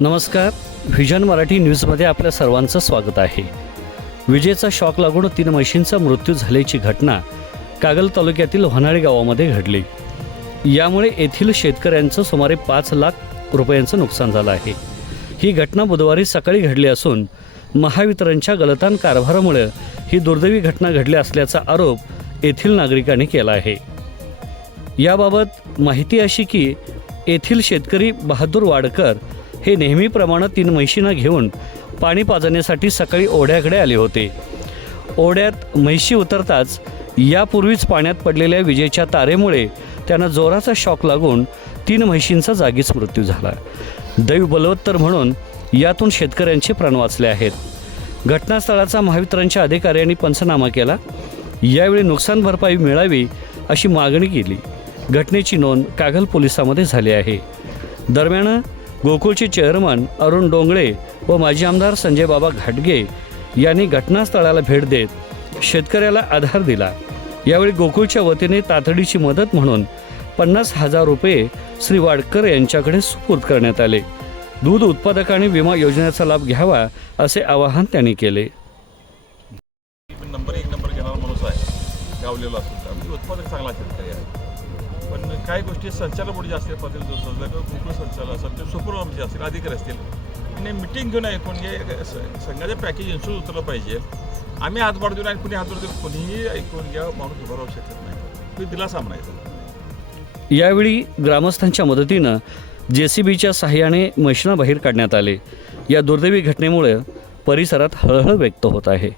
नमस्कार. व्हिजन मराठी न्यूजमध्ये आपल्या सर्वांचं स्वागत आहे. विजेचा शॉक लागून तीन म्हशींचा मृत्यू झाल्याची घटना कागल तालुक्यातील होनाळी गावामध्ये घडली. यामुळे येथील शेतकऱ्यांचं सुमारे पाच लाख रुपयांचं नुकसान झालं आहे. ही घटना बुधवारी सकाळी घडली असून महावितरणच्या गलतान कारभारामुळे ही दुर्दैवी घटना घडली असल्याचा आरोप येथील नागरिकांनी केला आहे. याबाबत माहिती अशी की येथील शेतकरी बहादूर वाडकर हे नेहमीप्रमाणे तीन म्हैशींना घेऊन पाणी पाजण्यासाठी सकाळी ओढ्याकडे आले होते. ओढ्यात म्हैशी उतरताच यापूर्वीच पाण्यात पडलेल्या विजेच्या तारेमुळे त्यांना जोराचा शॉक लागून तीन म्हैशींचा जागीच मृत्यू झाला. दैव बलवत्तर म्हणून यातून शेतकऱ्यांचे प्राण वाचले आहेत. घटनास्थळाचा महावितरणच्या अधिकाऱ्यांनी पंचनामा केला. यावेळी नुकसान भरपाई मिळावी अशी मागणी केली. घटनेची नोंद कागल पोलिसामध्ये झाली आहे. दरम्यान गोकुळचे चेअरमन अरुण डोंगळे व माजी आमदार संजय बाबा घाटगे यांनी घटनास्थळाला भेट देत शेतकऱ्याला आधार दिला. यावेळी गोकुळच्या वतीने तातडीची मदत म्हणून पन्नास हजार रुपये श्री वाडकर यांच्याकडे सुपूर्द करण्यात आले. दूध उत्पादकांनी विमा योजनेचा लाभ घ्यावा असे आवाहन त्यांनी केले. नंबर एक नंबर घेणारा माणूस आहे. गावलेला असेल उत्पादक चांगला शेतकरी आहे. काही गोष्टी संचालक बोर्ड जे असतील पाटील जो संचालक कोकण संचालक असतील ते जे असतील अधिकारी असतील. आणि मिटिंग घेऊन ऐकून घे स- संघाचे पॅकेज इन्शुरन्स उतरलं पाहिजे. आम्ही हातभार देऊन आणि कुणी हातभार देऊन कुणीही ऐकून घ्या माणूस उभा राहू शकत नाही. तुम्ही दिलासा म्हणायचं यावेळी ग्रामस्थांच्या मदतीनं जे सी बीच्या सहाय्याने मशिना बाहेर काढण्यात आले. या दुर्दैवी घटनेमुळे परिसरात हळहळ व्यक्त होत आहे.